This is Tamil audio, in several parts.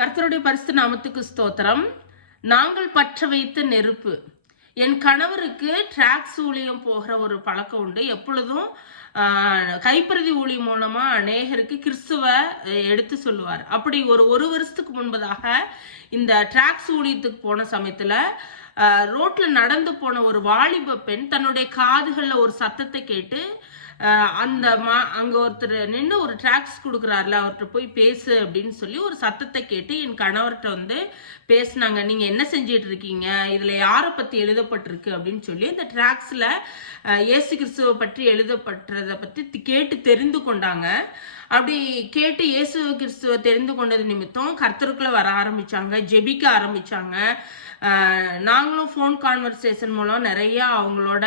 கர்த்தருடைய பரிசு நாமத்துக்கு ஸ்தோத்திரம். நாங்கள் பற்ற வைத்த நெருப்பு. என் கணவருக்கு ட்ராக்ஸ் ஊழியம் போகிற ஒரு பழக்கம் உண்டு. எப்பொழுதும் கைப்பிரதி ஊழியம் மூலமா அநேகருக்கு கிறிஸ்துவ எடுத்து சொல்லுவார். அப்படி ஒரு ஒரு வருஷத்துக்கு முன்பதாக இந்த ட்ராக்ஸ் ஊழியத்துக்கு போன சமயத்துல ரோட்டில் ரோட்ல நடந்து போன ஒரு வாலிப பெண் தன்னுடைய காதுகளில் ஒரு சத்தத்தை கேட்டு அந்த மா அங்கே ஒருத்தர் நின்று ஒரு ட்ராக்ஸ் கொடுக்குறாருல அவர்கிட்ட போய் பேசு அப்படின்னு சொல்லி ஒரு சத்தத்தை கேட்டு என் கணவர்கிட்ட வந்து பேசுனாங்க. நீங்கள் என்ன செஞ்சிட்டு இருக்கீங்க இதில் யாரை பற்றி எழுதப்பட்டிருக்கு? அப்படின்னு சொல்லி இந்த ட்ராக்ஸில் இயேசு கிறிஸ்துவை பற்றி எழுதப்பட்டதை பற்றி கேட்டு தெரிந்து கொண்டாங்க. அப்படி கேட்டு இயேசு கிறிஸ்துவ தெரிந்து கொண்டது நிமித்தம் கர்த்தருக்குள்ள வர ஆரம்பிச்சாங்க ஜெபிக்க ஆரம்பிச்சாங்க. நாங்களும் ஃபோன் கான்வர்சேஷன் மூலம் நிறைய அவங்களோட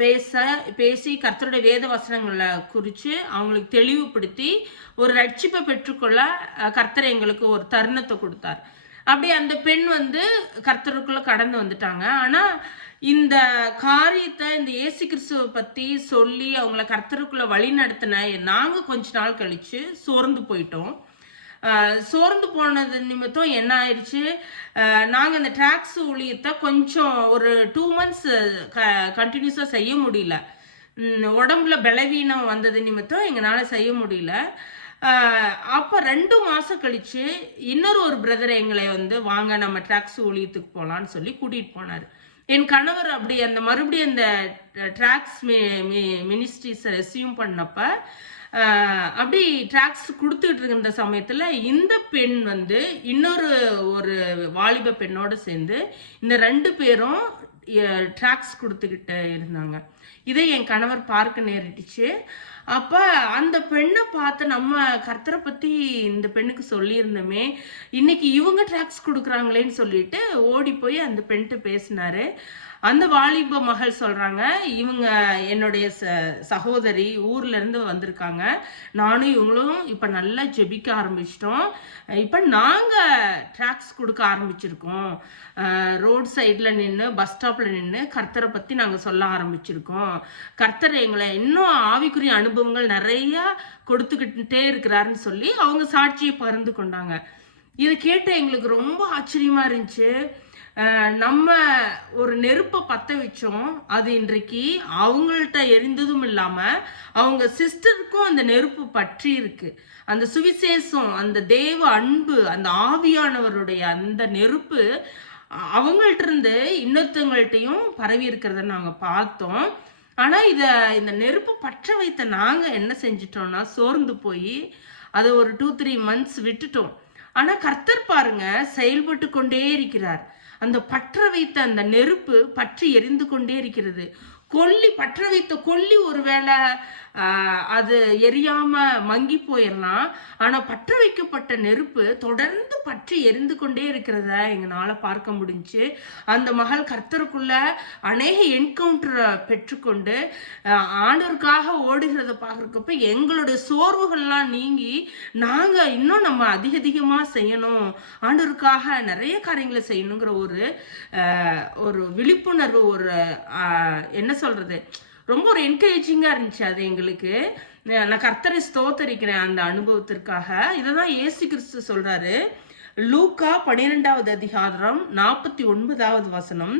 பேச பேசி கர்த்தருடைய வேத வசனங்களை குறித்து அவங்களுக்கு தெளிவுபடுத்தி ஒரு ரட்சிப்பை பெற்றுக்கொள்ள கர்த்தர் எங்களுக்கு ஒரு தருணத்தை கொடுத்தார். அப்படி அந்த பெண் வந்து கர்த்தருக்குள்ளே கடந்து வந்துட்டாங்க. ஆனால் இந்த காரியத்தை இந்த ஏசு கிறிஸ்துவை பற்றி சொல்லி அவங்கள கர்த்தருக்குள்ளே வழி நடத்தின நாங்கள் கொஞ்ச நாள் கழித்து சோர்ந்து போயிட்டோம். சோர்ந்து போனது நிமித்தம் என்ன ஆயிடுச்சு நாங்கள் அந்த இந்த ட்ராக்ஸ் ஊழியத்தை கொஞ்சம் ஒரு டூ மந்த்ஸ் கண்டினியூஸாக செய்ய முடியல. உடம்புல பலவீனம் வந்தது நிமித்தம் எங்களால் செய்ய முடியல. அப்போ ரெண்டு மாதம் கழித்து இன்னொரு ஒரு பிரதர் எங்களை வந்து வாங்க நம்ம ட்ராக்ஸ் ஊழியத்துக்கு போகலான்னு சொல்லி கூட்டிகிட்டு போனார். என் கணவர் அப்படி அந்த மறுபடியும் அந்த ட்ராக்ஸ் மினிஸ்ட்ரிஸை ரெசியூம் பண்ணப்ப அப்படி ட்ராக்ஸ் கொடுத்துட்டு இருந்த சமயத்தில் இந்த பெண் வந்து இன்னொரு ஒரு வாலிப பெண்ணோடு சேர்ந்து இந்த ரெண்டு பேரும் ட்ராக்ஸ் கொடுத்துக்கிட்டு இருந்தாங்க. இதை என் கணவர் பார்க்க நேரிட்டுச்சு. அப்போ அந்த பெண்ணை பார்த்து நம்ம கர்த்தரை பற்றி இந்த பெண்ணுக்கு சொல்லியிருந்தோமே இன்னைக்கு இவங்க ட்ராக்ஸ் கொடுக்குறாங்களேன்னு சொல்லிட்டு ஓடி போய் அந்த பெண்கிட்ட பேசினாரு. அந்த வாலிப மகள் சொல்கிறாங்க இவங்க என்னுடைய ச சகோதரி ஊர்லேருந்து வந்திருக்காங்க. நானும் இவங்களும் இப்போ நல்லா ஜெபிக்க ஆரம்பிச்சிட்டோம். இப்போ நாங்கள் ட்ராக்ஸ் கொடுக்க ஆரம்பிச்சிருக்கோம். ரோட் சைடில் நின்று பஸ் ஸ்டாப்பில் நின்று கர்த்தரை பற்றி நாங்கள் சொல்ல ஆரம்பிச்சிருக்கோம். கர்த்தர் எங்களை இன்னும் ஆவிக்குரிய அனுபவங்கள் நிறையா கொடுத்துக்கிட்டே இருக்கிறாருன்னு சொல்லி அவங்க சாட்சியை பகிர்ந்து கொண்டாங்க. இதை கேட்டு எங்களுக்கு ரொம்ப ஆச்சரியமாக இருந்துச்சு. நம்ம ஒரு நெருப்பை பற்ற வச்சோம். அது இன்றைக்கு அவங்கள்ட்ட எரிந்ததும் இல்லாமல் அவங்க சிஸ்டருக்கும் அந்த நெருப்பு பற்றி இருக்கு. அந்த சுவிசேஷம் அந்த தேவ அன்பு அந்த ஆவியானவருடைய அந்த நெருப்பு அவங்கள்ட்ட இருந்து இன்னொருத்தவங்கள்ட்டையும் பரவி இருக்கிறத நாங்கள் பார்த்தோம். ஆனால் இதை இந்த நெருப்பு பற்ற வைத்த நாங்கள் என்ன செஞ்சிட்டோம்னா சோர்ந்து போய் அதை ஒரு டூ த்ரீ மந்த்ஸ் விட்டுட்டோம். ஆனா கர்த்தர் பாருங்க செயல்பட்டு கொண்டே இருக்கிறார். அந்த பற்ற வைத்த அந்த நெருப்பு பற்றி எரிந்து கொண்டே இருக்கிறது. கொல்லி பற்ற வைத்த கொல்லி ஒருவேளை அது எரியாம மங்கி போயிடலாம் ஆனா பற்ற வைக்கப்பட்ட நெருப்பு தொடர்ந்து பற்றி எரிந்து கொண்டே இருக்கிறத எங்களால பார்க்க முடிஞ்சுச்சு அந்த மகள் கர்த்தருக்குள்ள அநேக என்கவுண்டரை பெற்றுக்கொண்டு ஆஹ், ஆண்டவருக்காக ஓடுகிறத பார்க்குறக்கப்ப எங்களுடைய சோர்வுகள்லாம் நீங்கி நாங்க இன்னும் நம்ம அதிக அதிகமா செய்யணும் ஆண்டவருக்காக நிறைய காரியங்களை செய்யணுங்கிற ஒரு ஒரு விழிப்புணர்வு ஒரு என்ன சொல்றது? ரொம்ப ஒரு என்கரேஜிங்கா இருந்துச்சு அது எங்களுக்கு. நான் கர்த்தரை ஸ்தோத்தரிக்கிறேன் அந்த அனுபவத்திற்காக. இதை தான் இயேசு கிறிஸ்து சொல்றாரு. லூக்கா பன்னிரெண்டாவது அதிகாரம் நாற்பத்தி ஒன்பதாவது வசனம்.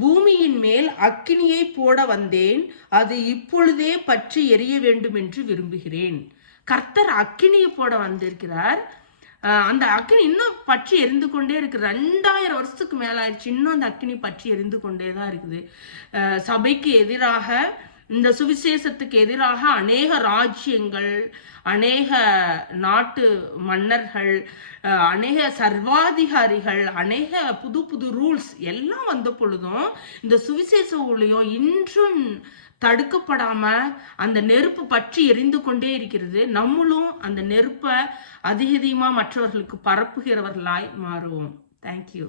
பூமியின் மேல் அக்கினியை போட வந்தேன். அது இப்பொழுதே பற்றி எரிய வேண்டும் என்று விரும்புகிறேன். கர்த்தர் அக்கினியை போட வந்திருக்கிறார். அந்த அக்னி இன்னும் பற்றி எரிந்து கொண்டே இருக்கு ரெண்டாயிரம் வருஷத்துக்கு மேலே ஆயிடுச்சு இன்னும் அந்த அக்னி பற்றி எரிந்து கொண்டே தான் இருக்குது. சபைக்கு எதிராக இந்த சுவிசேஷத்துக்கு எதிராக அநேக ராஜ்யங்கள் அநேக நாட்டு மன்னர்கள் அநேக சர்வாதிகாரிகள் அநேக புது புது ரூல்ஸ் எல்லாம் வந்த பொழுதும் இந்த சுவிசேஷ ஊழியம் இன்றும் தடுக்கப்படாம அந்த நெருப்பு பற்றி எரிந்து கொண்டே இருக்கிறது. நம்மளும் அந்த நெருப்பை அதிகதிகமாக மற்றவர்களுக்கு பரப்புகிறவர்களாய் மாறுவோம். தேங்க்யூ